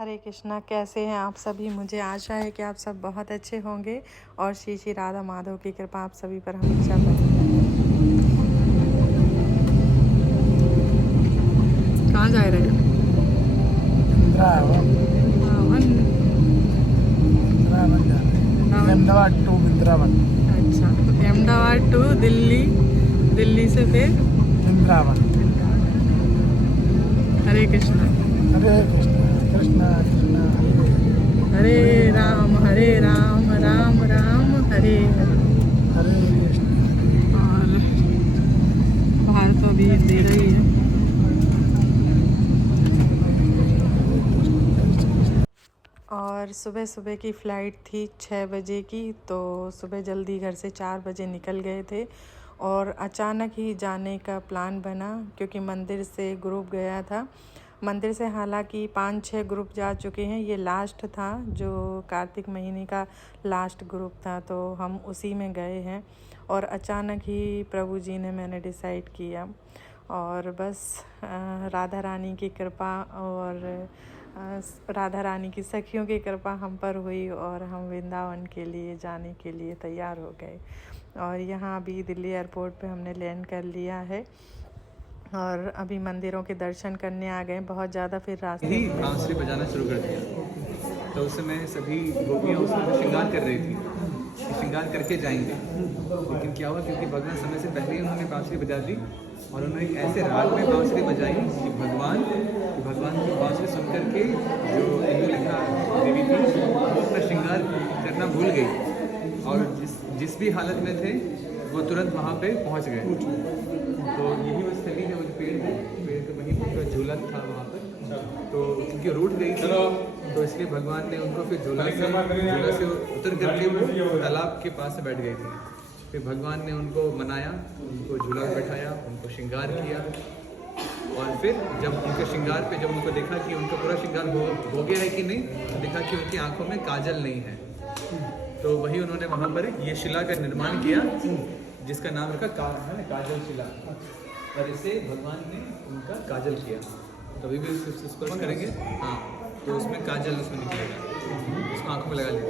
हरे कृष्णा। कैसे हैं आप सभी? मुझे आशा है कि आप सब बहुत अच्छे होंगे और श्री श्री राधा माधव की कृपा आप सभी पर हमेशा बनी रहे। कहाँ जा रहे हैं? अहमदाबाद टू वृंदावन। अच्छा, तो अहमदाबाद टू दिल्ली, दिल्ली से फिर वृंदावन। हरे कृष्णा। हरे कृष्णा कृष्णा कृष्णा हरे राम राम राम हरे हरे। हरे कृष्णा। और बाहर तो अभी अंधेरा ही है। और सुबह सुबह की फ़्लाइट थी 6 बजे की, तो सुबह जल्दी घर से 4 बजे निकल गए थे और अचानक ही जाने का प्लान बना क्योंकि मंदिर से ग्रुप गया था। मंदिर से हालांकि 5-6 ग्रुप जा चुके हैं, ये लास्ट था जो कार्तिक महीने का लास्ट ग्रुप था, तो हम उसी में गए हैं। और अचानक ही प्रभु जी ने मैंने डिसाइड किया और बस राधा रानी की कृपा और राधा रानी की सखियों की कृपा हम पर हुई और हम वृंदावन के लिए जाने के लिए तैयार हो गए। और यहाँ अभी दिल्ली एयरपोर्ट पे हमने लैंड कर लिया है और अभी मंदिरों के दर्शन करने आ गए। बहुत ज़्यादा फिर रास्ते ही बांसुरी बजाना शुरू कर दिया। तो उस समय सभी गोपियाँ उसको श्रृंगार कर रही थी कि श्रृंगार करके जाएंगे, लेकिन क्या हुआ क्योंकि भगवान समय से पहले ही उन्होंने बांसुरी बजा दी और उन्होंने एक ऐसे राग में बांसुरी बजाई कि भगवान की बांसुरी सुन करके जो इंदुलेखा देवी थी वो अपना श्रृंगार करना भूल गई और जिस भी हालत में थे वो तुरंत वहाँ पे पहुँच गए। तो यही वो स्थली है, वो जो पेड़ का वहीं उनका झूला था वहाँ पर, तो क्योंकि रूठ गई थी तो इसलिए भगवान ने उनको फिर झूला से उतर करके वो तालाब के पास से बैठ गई थी। फिर भगवान ने उनको मनाया, उनको झूला पर बैठाया, उनको श्रृंगार किया और फिर जब उनके श्रृंगार पे जब उनको देखा कि उनका पूरा श्रृंगार हो गया है कि नहीं, तो देखा कि उनकी आंखों में काजल नहीं है, तो वही उन्होंने वहाँ पर ये शिला का निर्माण किया जिसका नाम रखा है काजल शिला, और इससे भगवान ने उनका काजल किया। कभी भी स्पर्श करेंगे हाँ तो उसमें काजल उसमें निकलेगा, उसको आंखों में लगा लेते।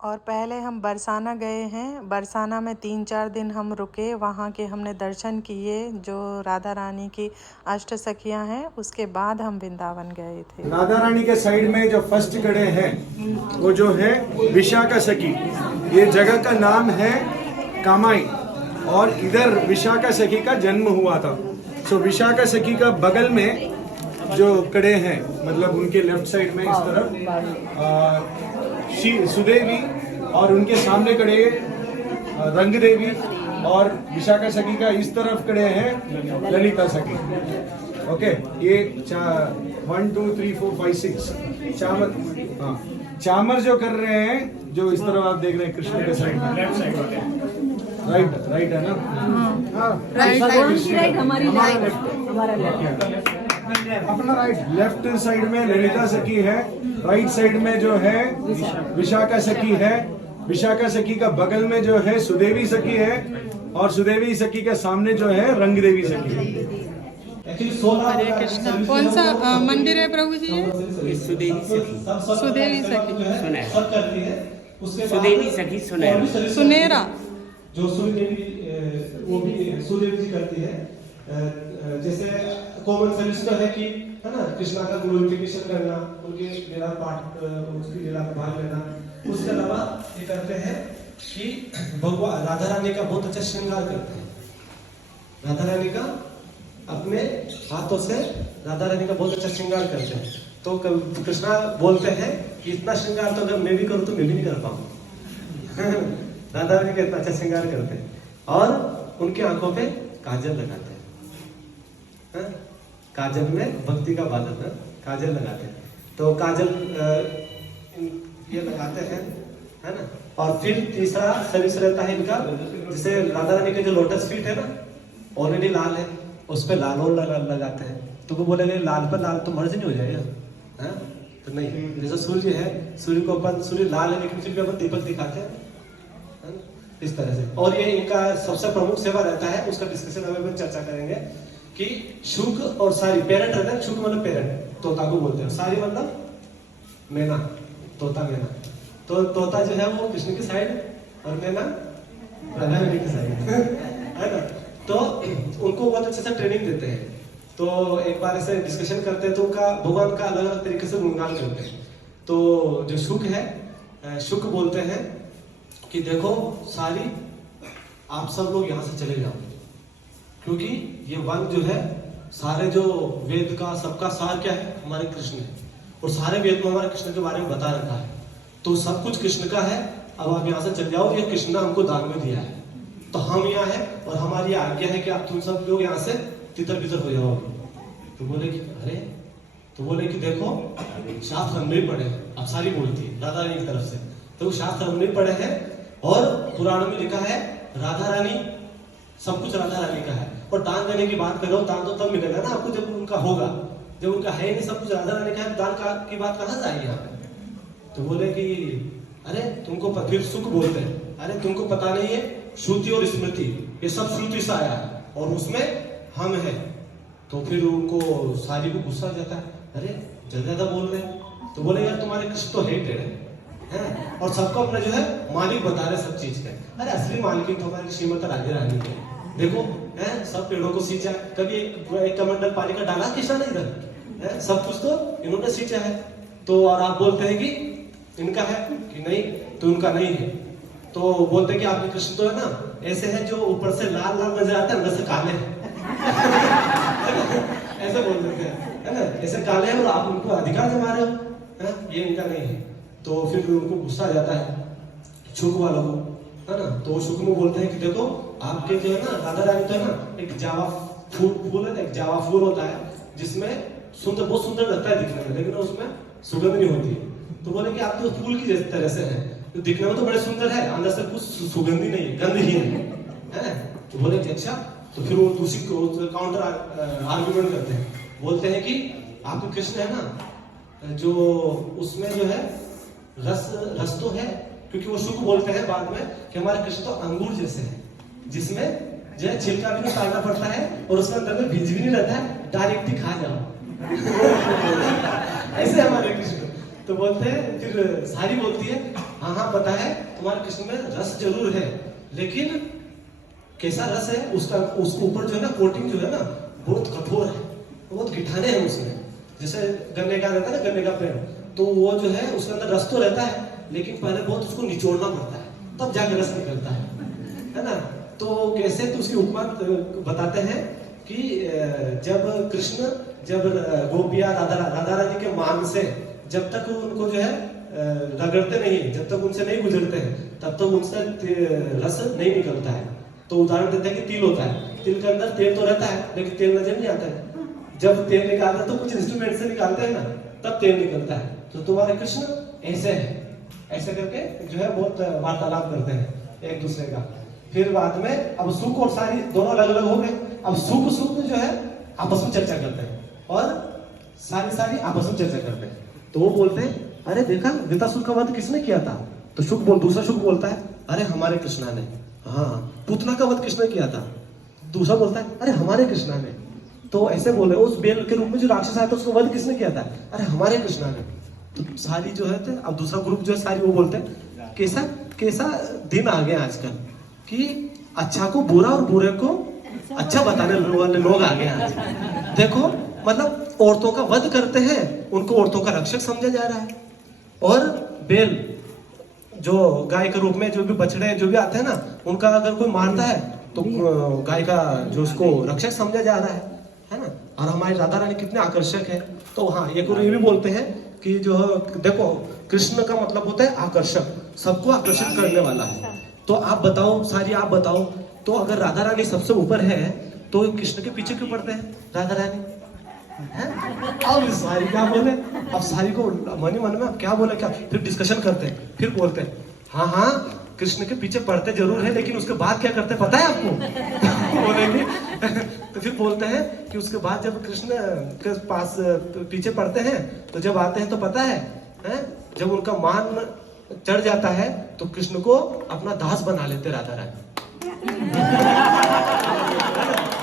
और पहले हम बरसाना गए हैं। बरसाना में 3-4 दिन हम रुके, वहाँ के हमने दर्शन किए जो राधा रानी की अष्ट सखियाँ हैं। उसके बाद हम वृंदावन गए थे। राधा रानी के साइड में जो फर्स्ट खड़े हैं वो जो है विशाखा सखी। ये जगह का नाम है कामाई और इधर विशाखा सखी का जन्म हुआ था। सो विशाखा सखी का बगल में जो कड़े हैं, मतलब उनके लेफ्ट साइड में इस तरफ सुदेवी और उनके सामने खड़े रंग देवी और विशाखा सखी का इस तरफ खड़े हैं ललिता सखी। ओके, ये 1 2 3 4 5 6 चामर, हाँ चामर जो कर रहे हैं, जो इस तरफ आप देख रहे हैं कृष्ण के साइड में, लेफ्ट साइड वाले राइट है ना? हाँ राइट, हमारी अपना राइट। लेफ्ट साइड में ललिता सखी है, राइट साइड में जो है विशाखा सखी है। विशाखा सखी का बगल में जो है सुदेवी सखी है और सुदेवी सखी के सामने जो है रंग देवी सखी है। हरे कृष्णा। कौन सा मंदिर है प्रभु जी? सुदेवी सखी, सुदेवी सखी सुदेवी सखी सुनेरा जो वो भी सुदेवी जी करती है। जैसे कॉमन सेंस तो है कि है ना, कृष्णा का ग्लोरिफिकेशन करना, उनके लीला पाठ, उसकी लीला का भाग लेना। उसके अलावा ये करते हैं कि भगवान राधा रानी का बहुत अच्छा श्रृंगार करते हैं। राधा रानी का अपने हाथों से राधा रानी का बहुत अच्छा श्रृंगार करते हैं। तो कृष्णा बोलते हैं कि इतना श्रृंगार तो अगर मैं भी करूँ तो मैं भी नहीं कर पाऊँ। राधा रानी का इतना अच्छा श्रृंगार करते हैं और उनकी आंखों पे काजल लगाते हैं। काजल में भक्ति का बादल है, काजल लगाते हैं। तो काजल ये लगाते हैं, है ना। और फिर तीसरा शरीर रहता है इनका, जैसे राधा रानी के जो लोटस फीट है ना, ऑलरेडी लाल है, उस पर लाल और लगाते हैं। तो वो बोलेंगे लाल पर लाल तो मर्ज नहीं हो जाएगा, है? तो नहीं, जैसे सूर्य है, सूर्य को अपन, सूर्य लाल है लेकिन फिर भी अपन दीपक दिखाते हैं, है ना? इस तरह से। और ये इनका सबसे प्रमुख सेवा रहता है, उसका डिस्कशन हमें चर्चा करेंगे कि शुक और सारी पेरेंट रहता है, शुक मतलब पेरेंट, तोता को बोलते हैं, सारी मतलब मैना, तोता मैना। तो तोता जो है वो कृष्ण की साइड और मैना राधा रानी की साइड है ना। तो उनको बहुत अच्छे से ट्रेनिंग देते हैं। तो एक बार ऐसे डिस्कशन करते हैं तो उनका भगवान का अलग अलग तरीके से गुणगान करते हैं। तो जो शुक है, शुक बोलते हैं कि देखो सारी आप सब लोग यहाँ से चले जाओ, क्योंकि ये वन जो है सारे जो वेद का सबका सार क्या है, हमारे कृष्ण है, और सारे वेद में हमारे कृष्ण के बारे में बता रखा है। तो सब कुछ कृष्ण का है, अब आप यहाँ से चल जाओ, ये कृष्ण ने हमको दान में दिया है। तो हम यहाँ हैं और हमारी आज्ञा है कि आप तुम सब लोग यहाँ से तितर बितर हो जाओगे। तो बोले कि अरे, तो बोले कि देखो शास्त्र हम नहीं पढ़े, अब सारी बोलती है राधा रानी की तरफ से, तो शास्त्र हम नहीं पढ़े हैं और पुराण में लिखा है राधा रानी, सब कुछ राधा रानी का है। और दान देने की बात करो, दान तो तब मिलेगा ना आपको जब उनका होगा, जब उनका है नहीं, सब कुछ राधा रानी का है, दान की बात कहाँ से आएगी यहाँ पे। तो बोले कि अरे तुमको फिर सुख बोलते हैं, अरे तुमको पता नहीं है, श्रुति और स्मृति ये सब श्रुति से आया है और उसमें हम हैं। तो फिर उनको सारी को गुस्सा आ जाता है, अरे ज्यादा बोल रहे हैं। तो बोले यार तुम्हारे कृष्ण तो है टेढ़े हैं और सबको अपना जो है मालिक बता रहे सब चीज के। अरे असली मालिक तो हमारी श्रीमती राधे रानी के, देखो है सब पेड़ों को सींचा, कभी एक कमंडल पानी का डाला किसान ने इधर, सब कुछ तो इन्होंने सींचा है। तो और आप बोलते हैं कि इनका है कि नहीं, तो उनका नहीं है। तो बोलते हैं कि आपके कृष्ण तो है ना ऐसे है जो ऊपर से लाल लाल नजर आता है, अंदर से काले हैं ऐसे बोल देते हैं, है ना, ऐसे काले हैं और आप उनको अधिकार जमा रहे हो, है ये इनका नहीं है। तो फिर उनको गुस्सा आ जाता है शुक वालों को, है ना। तो शुक में बोलते हैं कि देखो आपके जो है ना राधा रानी तो है ना एक जावा फूल है ना, एक जावा फूल होता है जिसमें सुंदर, बहुत सुंदर लगता है दिखने में, लेकिन उसमें सुगंध नहीं होती है। तो बोले कि आप तो फूल की तरह से हैं, तो दिखने में तो बड़े सुंदर है, अंदर से कुछ सुगंधी नहीं है, गंधहीन है। तो बोले कि अच्छा। तो फिर वो दूसरी काउंटर आर्ग्यूमेंट करते हैं, बोलते हैं कि आपके कृष्ण है ना जो उसमें जो है रस तो है, क्योंकि वो शुक बोलते हैं बाद में कि हमारे कृष्ण तो अंगूर जैसे हैं, जिसमें जो है छिलका भी निकालना पड़ता है और उसके अंदर में बीज भी नहीं रहता है, डायरेक्ट ही खा जाओ ऐसे हमारे कृष्ण। तो बोलते हैं, फिर सारी बोलती है हाँ हाँ पता है तुम्हारे कृष्ण में रस जरूर है, लेकिन कैसा रस है उसका, उसके ऊपर जो है ना कोटिंग जो है ना बहुत कठोर है, बहुत गिठाने हैं उसमें, जैसे गन्ने का रहता है ना, गन्ने का पेड़, तो वो जो है उसके अंदर रस तो रहता है, लेकिन पहले बहुत उसको निचोड़ना पड़ता है, तब जाकर रस निकलता है ना। तो कैसे, तो उसकी उपमा बताते हैं कि जब कृष्ण, जब गोपिया राधा रानी के मांग से जब तक उनको जो है रगड़ते नहीं, जब तक उनसे नहीं गुजरते हैं, तब तक उनसे रस नहीं निकलता है। तो उदाहरण देते हैं कि तिल होता है, तिल के अंदर तेल तो रहता है लेकिन तेल नजर नहीं आता है, जब तेल निकालते हैं तो कुछ इंस्ट्रूमेंट से निकालते हैं ना, तब तेल निकलता है। तो तुम्हारे कृष्ण ऐसे है, ऐसे करके जो है बहुत वार्तालाप करते हैं एक दूसरे का। फिर बाद में अब सुख और सारी दोनों अलग अलग हो गए, अब सुख जो है आपस में चर्चा करते हैं और सारी आपस में चर्चा करते हैं। तो वो बोलते हैं अरे देखा वृतासुर का वध किसने किया था, तो दूसरा शुक बोलता है अरे हमारे कृष्णा ने। हाँ, पूतना का वध किसने किया था, दूसरा बोलता है अरे हमारे कृष्णा ने। तो ऐसे बोले उस बेल के रूप में जो राक्षस आया था उसका वध किसने किया था, अरे हमारे कृष्णा ने। तो सारी जो है, अब दूसरा ग्रुप जो है सारी वो बोलते हैं कैसा दिन आ गया आजकल कि अच्छा को बुरा और बुरे को अच्छा बताने वाले लोग आ गए आज। देखो मतलब औरतों का वध करते हैं, उनको औरतों का रक्षक समझा जा रहा है, और बेल जो गाय के रूप में जो भी बछड़े जो भी आते हैं ना, उनका अगर कोई मारता है तो गाय का जो उसको रक्षक समझा जा रहा है ना। और हमारी राधा रानी कितने आकर्षक है। तो हाँ, ये भी बोलते हैं कि जो देखो कृष्ण का मतलब होता है आकर्षक, सबको आकर्षित करने वाला है। तो आप बताओ, सारी आप बताओ, तो अगर राधा रानी सबसे ऊपर है तो कृष्ण के पीछे क्यों पड़ते हैं राधा रानी है? अब सारी क्या बोले, अब सारी को मन में क्या बोले, क्या फिर डिस्कशन करते हैं, फिर बोलते हैं हाँ कृष्ण के पीछे पड़ते जरूर है, लेकिन उसके बाद क्या करते पता है आपको बोलेंगे तो फिर बोलते हैं कि उसके बाद जब कृष्ण के पास पीछे पड़ते हैं तो जब आते हैं तो पता है जब उनका मान चढ़ जाता है तो कृष्ण को अपना दास बना लेते राधा रानी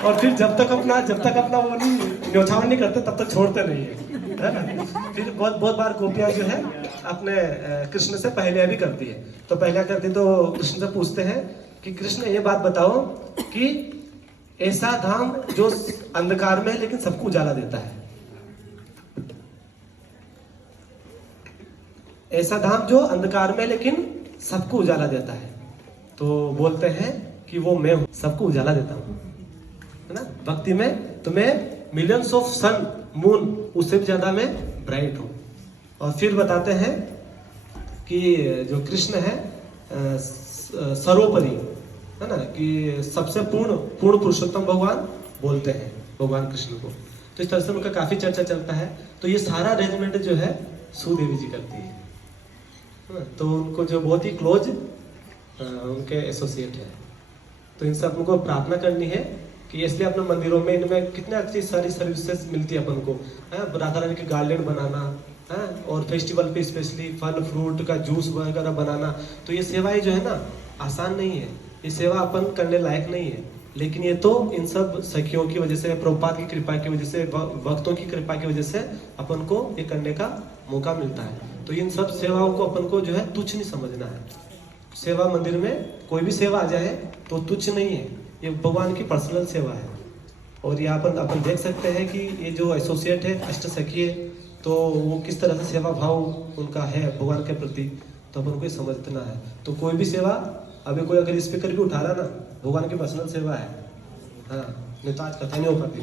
और फिर जब तक अपना वो नहीं न्योछावर नहीं करते तब तक छोड़ते नहीं है ना। फिर बहुत बार गोपियां जो है अपने कृष्ण से पहले भी करती है। तो पहले करती तो कृष्ण से पूछते हैं कि कृष्ण ये बात बताओ कि ऐसा धाम जो अंधकार में है लेकिन सबको उजाला देता है, ऐसा धाम जो अंधकार में लेकिन सबको उजाला देता है। तो बोलते हैं कि वो मैं हूं, सबको उजाला देता हूं, है ना। भक्ति में तो मैं मिलियंस ऑफ सन मून उससे भी ज्यादा मैं ब्राइट हूं। और फिर बताते हैं कि जो कृष्ण है सर्वोपरि, है ना, कि सबसे पूर्ण पुरुषोत्तम भगवान बोलते हैं भगवान कृष्ण को। तो इस तरह से उनका काफी चर्चा चलता है। तो ये सारा अरेंजमेंट जो है सुदेवी जी करती है, तो उनको जो बहुत ही क्लोज उनके एसोसिएट है। तो इनसे अपन को प्रार्थना करनी है कि इसलिए अपने मंदिरों में इनमें कितने अच्छी सारी सर्विसेज मिलती है अपन को, राधा रानी की गार्डन बनाना है, और फेस्टिवल पे स्पेशली फल फ्रूट का जूस वगैरह बनाना। तो ये सेवाएं जो है ना आसान नहीं है, ये सेवा अपन करने लायक नहीं है, लेकिन ये तो इन सब सखियों की वजह से, प्रभुपाद की कृपा की वजह से, भक्तों की कृपा की वजह से अपन को ये करने का मौका मिलता है। तो इन सब सेवाओं को अपन को जो है तुच्छ नहीं समझना है। सेवा मंदिर में कोई भी सेवा आ जाए तो तुच्छ नहीं है, ये भगवान की पर्सनल सेवा है। और यहाँ पर अपन देख सकते हैं कि ये जो एसोसिएट है अष्ट सखी है, तो वो किस तरह से सेवा भाव उनका है भगवान के प्रति, तो अपन को समझना है। तो कोई भी सेवा अभी कोई अगर स्पीकर भी उठा रहा ना, भगवान की पर्सनल सेवा है, हाँ, नहीं तो आज कथा नहीं हो पाती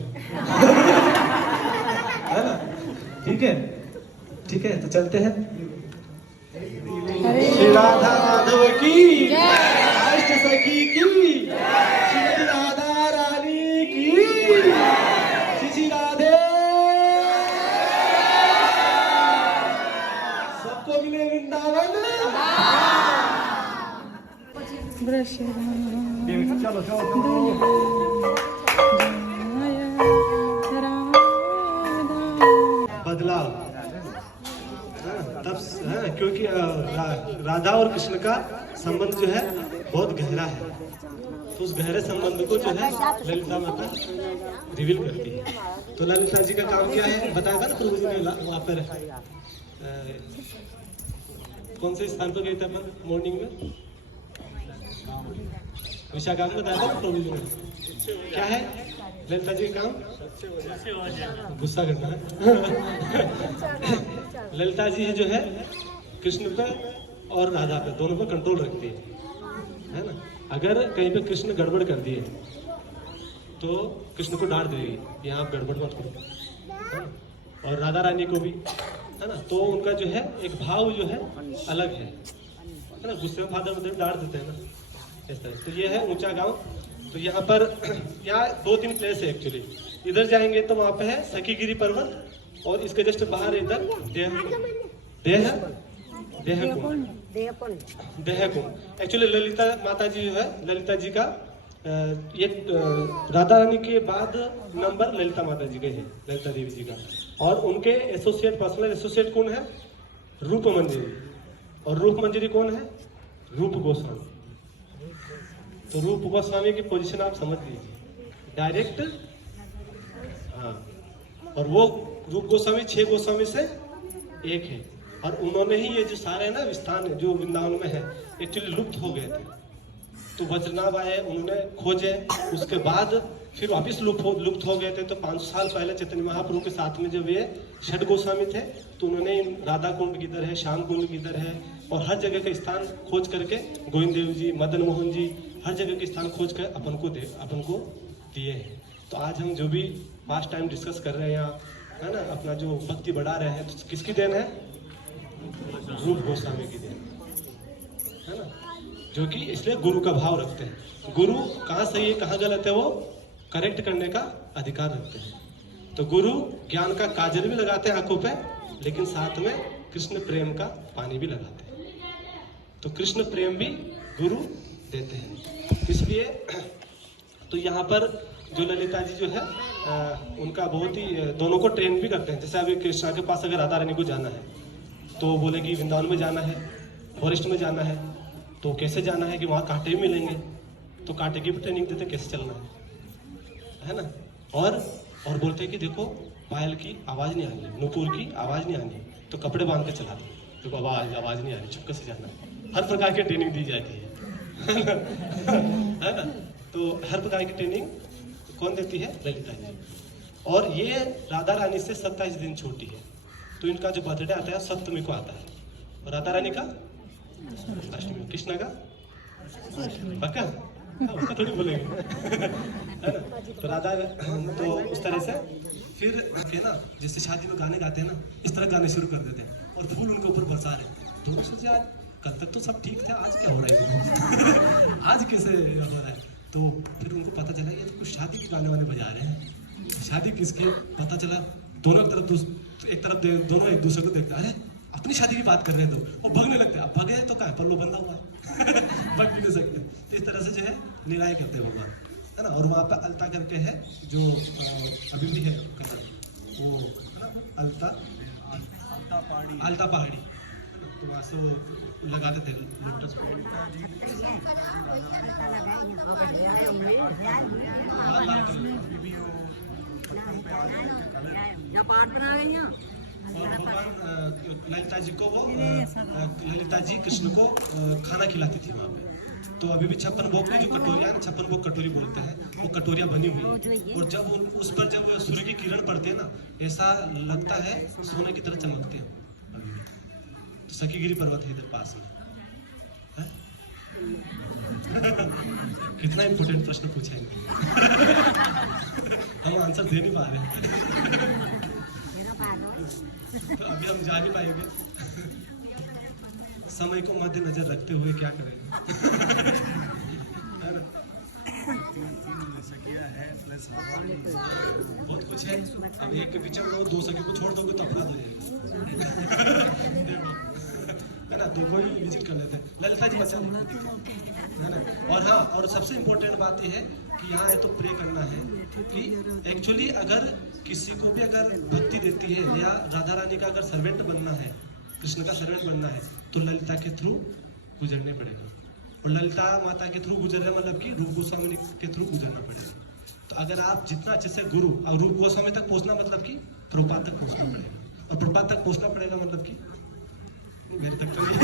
है ना। ठीक है, तो चलते हैं। श्री राधा माधव की, अष्ट सखी की, श्री राधा रानी की, श्री राधे। सबको मिले वृंदावन। बदलाव तब क्योंकि राधा और कृष्ण का संबंध जो है बहुत गहरा है, तो उस गहरे संबंध को जो है ललिता माता रिवील करती है। तो ललिता जी का काम क्या है बताया था ना प्रभु जी ने वहाँ पर कौन से स्थान पर गए थे अपन मॉर्निंग में, विशाखा में बताया था प्रभु जी ने। क्या है ललिता जी का काम? गुस्सा करना है। ललिता जी जो है कृष्ण पे और राधा पे दोनों पे कंट्रोल रखती है ना। अगर कहीं पे कृष्ण गड़बड़ कर दिए तो कृष्ण को डांट देगी, यहाँ आप गड़बड़ मत करो, और राधा रानी को भी, है ना। तो उनका जो है एक भाव जो है अलग है ना। गुस्से में फादर मदर डांट देते हैं ना, इस तरह। तो ये है ऊंचा गांव। तो यहाँ पर यहाँ 2-3 प्लेस है एक्चुअली। इधर जाएंगे तो वहाँ पे है सखीगिरी पर्वत, और इसके जस्ट बाहर इधर देहकुंड। एक्चुअली ललिता माता जी जो है, ललिता जी का ये राधा रानी के बाद नंबर ललिता माता जी के है, ललिता देवी जी का। और उनके एसोसिएट, पर्सनल एसोसिएट कौन है? रूप मंजरी। और रूप मंजरी कौन है? रूप गोस्वामी। तो रूप गोस्वामी की पोजीशन आप समझ लीजिए डायरेक्ट, हाँ। और वो रूप गोस्वामी 6 गोस्वामी से एक है, और उन्होंने ही ये जो सारे ना स्थान जो वृंदावन में है एक्चुअली लुप्त हो गए थे। तो वज्रनाभ आए, उन्होंने खोजे, उसके बाद फिर वापिस लुप्त हो गए थे। तो 500 साल पहले चैतन्य महाप्रभु के साथ में जब ये 6 गोस्वामी थे, तो उन्होंने राधा कुंड किधर है, श्याम कुंड किधर है, और हर जगह का स्थान खोज करके गोविंद देव जी, मदन मोहन जी, हर जगह के स्थान खोज कर अपन को दिए हैं। तो आज हम जो भी पास्ट टाइम डिस्कस कर रहे हैं यहाँ, है ना, अपना जो भक्ति बढ़ा रहे हैं, तो किसकी देन है? रूप गोस्वामी की देन है ना, जो कि इसलिए गुरु का भाव रखते हैं। गुरु कहाँ सही है कहाँ गलत है वो करेक्ट करने का अधिकार रखते हैं। तो गुरु ज्ञान का काजल भी लगाते हैं आंखों पे, लेकिन साथ में कृष्ण प्रेम का पानी भी लगाते हैं। तो कृष्ण प्रेम भी गुरु देते हैं। इसलिए तो यहाँ पर जो ललिता जी जो है उनका बहुत ही दोनों को ट्रेन भी करते हैं। जैसे अभी कृष्णा के पास अगर राधा रानी को जाना है तो बोले कि वृंदावन में जाना है, फॉरेस्ट में जाना है, तो कैसे जाना है कि वहाँ कांटे भी मिलेंगे, तो कांटे की भी ट्रेनिंग देते कैसे चलना है। है ना। और बोलते हैं कि देखो पायल की आवाज़ नहीं आनी, नुपुर की आवाज़ नहीं आनी, तो कपड़े बांध के चला दो, देखो आवाज़ नहीं आनी, चुपके से जाना। हर प्रकार की ट्रेनिंग दी जाती है ना। तो हर प्रकार की ट्रेनिंग कौन देती है? ललिता जी। और ये राधा रानी से 27 दिन छोटी है, तो इनका जो बर्थडे आता है सप्तमी को आता है, और राधा रानी का अष्टमी, कृष्णा का पक्का उसका थोड़ी बोलेंगे है ना। तो राधा तो उस तरह से फिर ना जैसे शादी में गाने गाते हैं ना, इस तरह गाने शुरू कर देते हैं और फूल उनके ऊपर बरसा रहे हैं। तो वो सोचे आज कल तक तो सब ठीक थे, आज क्या हो रहा है आज कैसे हो रहा है। तो फिर उनको पता चला ये तो कुछ शादी के गाने वाले बजा रहे हैं। शादी किसकी? पता चला दोनों एक तरफ दोनों एक दूसरे को देखते, अरे अपनी शादी की बात कर रहे हैं, तो और भगने लगते हैं। अब भगे तो क्या पल्लू बंधा हुआ भग भी नहीं सकते। तो इस तरह से जो है निराय करते हैं भगवान, है ना। और वहाँ पर अलता करके है जो अभी भी है वो, है ना, अलता पहाड़ी। तो वहाँ से लगाते थे लोटस। ललिता जी को वो ललिता जी कृष्ण को खाना खिलाती थी वहाँ पे। तो अभी भी 56 भोग की जो कटोरियाँ, 56 भोग कटोरी बोलते हैं, वो कटोरियाँ बनी हुई है। और जब उस पर जब सूर्य की किरण पड़ती है ना, ऐसा लगता है सोने की तरह चमकते हैं अभी भी। तो सखीगिरी पर्वत है इधर पास में है? कितना इम्पोर्टेंट प्रश्न पूछेंगे हम आंसर दे नहीं पा रहे तो अभी हम जा नहीं पाएंगे। समय को मद्देनजर रखते हुए क्या करेंगे है ना। बहुत कुछ है। अब एक के पीछे लो, दो सखी को छोड़ दोगे तो अपराध हो जाएगा है ना। तो कोई विजिट कर लेते हैं ललिता जी बचा है ना। और हाँ, और सबसे इम्पोर्टेंट बात यह है कि यहाँ तो प्रे करना है कि एक्चुअली अगर किसी को भी अगर भक्ति देती है या राधा रानी का अगर सर्वेंट बनना है, कृष्ण का सर्वेंट बनना है, तो ललिता के थ्रू गुजरने पड़ेगा। और ललिता माता के थ्रू गुजरना मतलब कि रूप गोस्वामी के थ्रू गुजरना पड़ेगा। तो अगर आप जितना अच्छे से गुरु और रूप गोस्वामी तक पहुंचना मतलब कि प्रभुपाद तक पहुंचना पड़ेगा, और प्रभुपाद तक पहुंचना पड़ेगा मतलब कि मेरे तक तो नहीं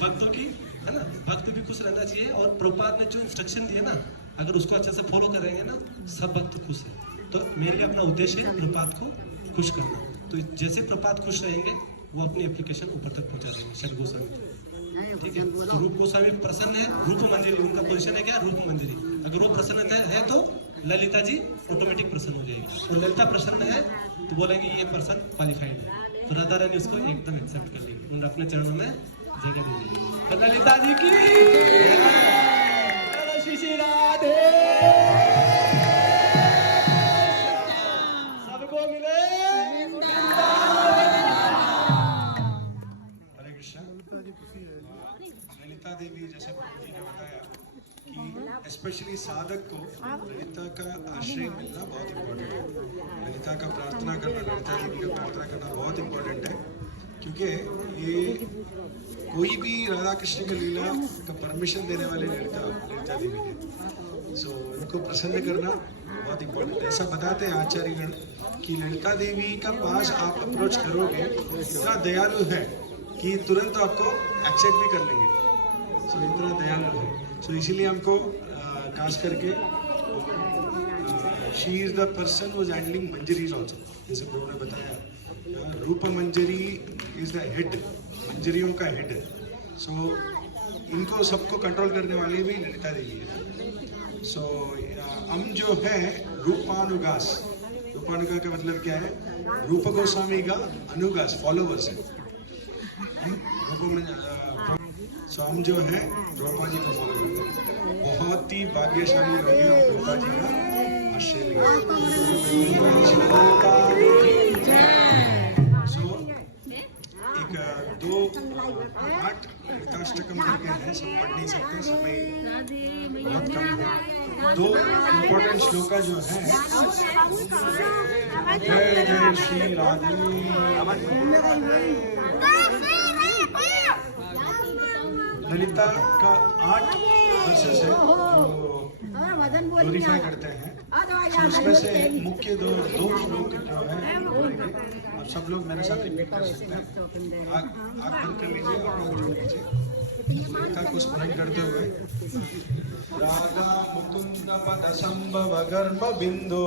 भक्तों की, है ना। भक्त भी खुश रहना चाहिए, और प्रभुपाद ने जो इंस्ट्रक्शन दिए ना, अगर उसको अच्छे से फॉलो करेंगे ना, सब भक्त खुश है। तो मेरे लिए अपना उद्देश्य है प्रभुपाद को खुश करना। तो जैसे प्रभुपाद खुश रहेंगे, वो अपनी एप्लीकेशन ऊपर तक पहुंचा देंगे शर गोस्वामी, ठीक है। तो रूप गोस्वामी प्रसन्न है, रूप मंजरी उनका पोजीशन है क्या? रूप मंजरी। अगर वो प्रसन्न है तो ललिता जी ऑटोमेटिक प्रसन्न हो जाएगी, और ललिता प्रसन्न है तो बोलेंगे ये पर्सन क्वालिफाइड है। तो राधा रानी उसको एकदम एक्सेप्ट कर लेगी, उन्हें अपने चरणों में जगह दे देगी। तो ललिता जी की श्री राधे सबको मिले। हरे कृष्ण। ललिता देवी जैसे प्रभु जी ने बताया कि स्पेशली साधक को ललिता का आश्रय मिलना बहुत इम्पोर्टेंट है। ललिता का प्रार्थना करना, ललिता देवी का प्रार्थना करना बहुत इम्पोर्टेंट है, क्योंकि ये कोई भी राधा कृष्ण की लीला का परमिशन देने वाले ललिता देवी है। सो उनको प्रसन्न करना बहुत इम्पोर्टेंट है। ऐसा बताते हैं आचार्यगण कि ललिता देवी का पास आप अप्रोच करोगे, इतना दयालु है कि तुरंत आपको एक्सेप्ट भी कर लेंगे। सो इतना दयालु है। सो इसीलिए हमको खास करके she is the person who is handling मंजरीज ऑल्सो। जैसे प्रभु ने बताया Rupa Manjari is the head, मंजरियों का हेड है। सो इनको सबको कंट्रोल करने वाली भी ललिता देवी है। सो हम जो है रूपानुगास, रूपानुगा का मतलब क्या है? रूप गोस्वामी का अनुगास, फॉलोवर्स है। सो हम जो है रूपा जी को फॉलो करते हैं। बहुत ही भाग्यशाली लोग हैं, हम रूपा जी का आश्रय लेंगे। सो एक 2 8 ललिताष्टकम करके हैं, सब पढ़ नहीं सकते, समय बहुत कम है। 2 इम्पोर्टेंट श्लोका जो है, जय जय श्री राधे ललिता का 8 वर्सेस है ग्लोरीफाई करते हैं। तो उसमें से मुख्य दो श्लोक जो है आप सब लोग मेरे साथ रिपीट कर सकते हैं। आग बंद कर लीजिए, आँखों जोड़ लीजिए, ललिता को स्मरण करते हुए। राधा मुकुंद पद संभव गर्भ बिंदु,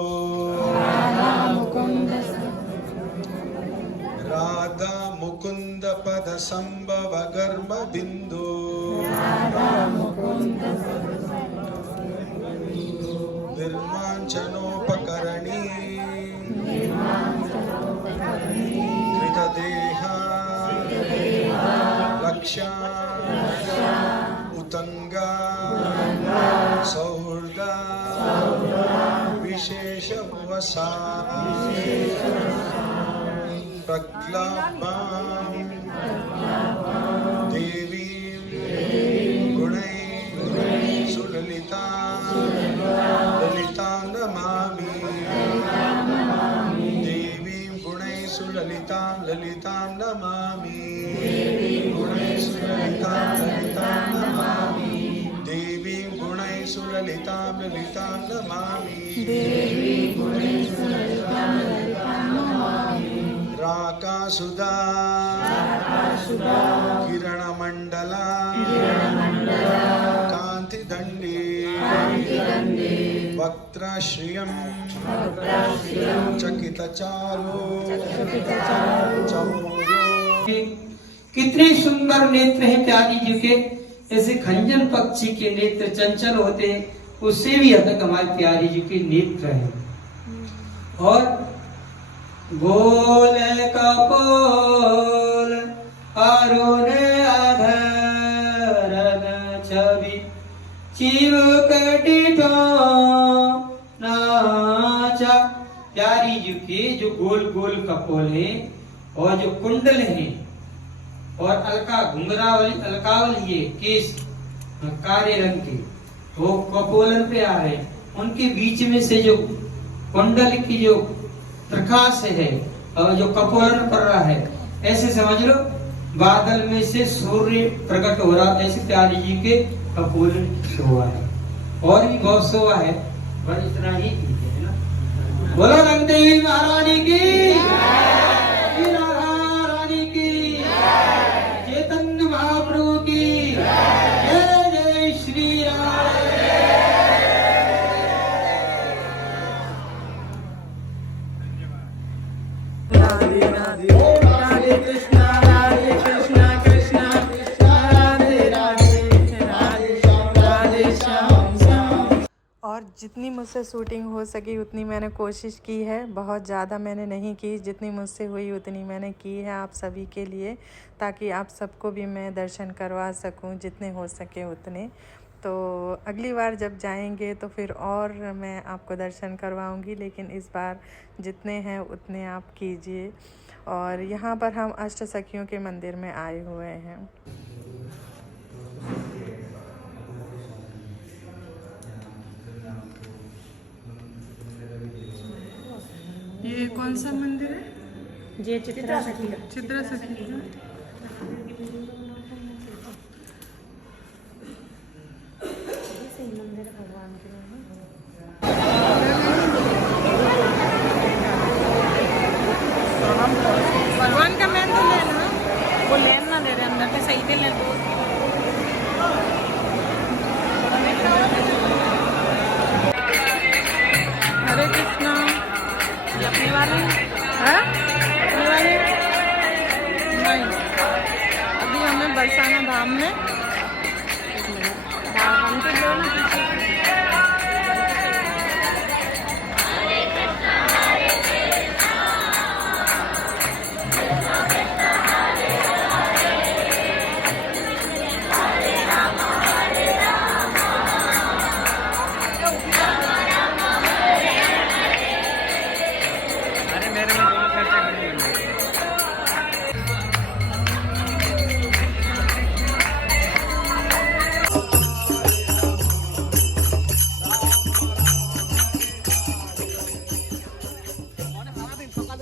राधा मुकुंद पद संभव गर्भ बिंदु, निर्मांचनोपकरणी कृतदेहा लक्ष्या उतंगा सौहृदा विशेष वसा प्रक्लापां देवी गुणै सुललिता ललितां नमामि, देवीं गुणै सुललितां ललितां नमामि, गुणै सुललितां ललितां नमामि, देवीं गुणै सुललितां ललितां नमामि, देवीं गुणै सुललितां ललितां नमामि। राकासुधा किरणमण्डला कान्तिदण्डी वक्त्रश्रियं चकितचारु चमूरो। कितने सुंदर नेत्र हैं प्यारी जी के, ऐसे खंजन पक्षी के नेत्र चंचल होते हैं, उससे भी अधिक हमारे प्यारी जी के नेत्र हैं। और गोल कपोल अरुण अधरन छवि चिवकटिठो नाचा। प्यारी जी के जो गोल गोल कपोल है और जो कुंडल है और अलकावली ये केस काले रंग के वो कपोलन पे आ रहे, उनके बीच में से जो कुंडल की जो प्रकाश है और जो कपोलन कर रहा है, ऐसे समझ लो बादल में से सूर्य प्रकट हो रहा, ऐसे प्यारी जी के कपोलन की शोभा है। और भी बहुत शोभा है, बस इतना ही है ना। बोलो रंग देवी महारानी की, रानी की, चैतन्य महाप्रभु की जय जय श्री राम। राधे राधे राधे कृष्णा कृष्णा राधे राधे राधे श्याम श्याम। और जितनी मुझसे शूटिंग हो सकी उतनी मैंने कोशिश की है, बहुत ज़्यादा मैंने नहीं की, जितनी मुझसे हुई उतनी मैंने की है आप सभी के लिए, ताकि आप सबको भी मैं दर्शन करवा सकूं जितने हो सके उतने। तो अगली बार जब जाएंगे तो फिर और मैं आपको दर्शन करवाऊंगी, लेकिन इस बार जितने हैं उतने आप कीजिए। और यहाँ पर हम अष्ट सखियों के मंदिर में आए हुए हैं। ये कौन सा मंदिर है? ये चित्रा सखी का। चित्रा सखी का। मंदिर भगवान के भगवान का मैं तो लेना, वो लेन ना दे रहे अंदर से सही दे ले। हरे कृष्णा। ये अपने वाले हैं? अपने वाले नहीं, अभी हमें बरसाना धाम में हम तो जो ना पीछे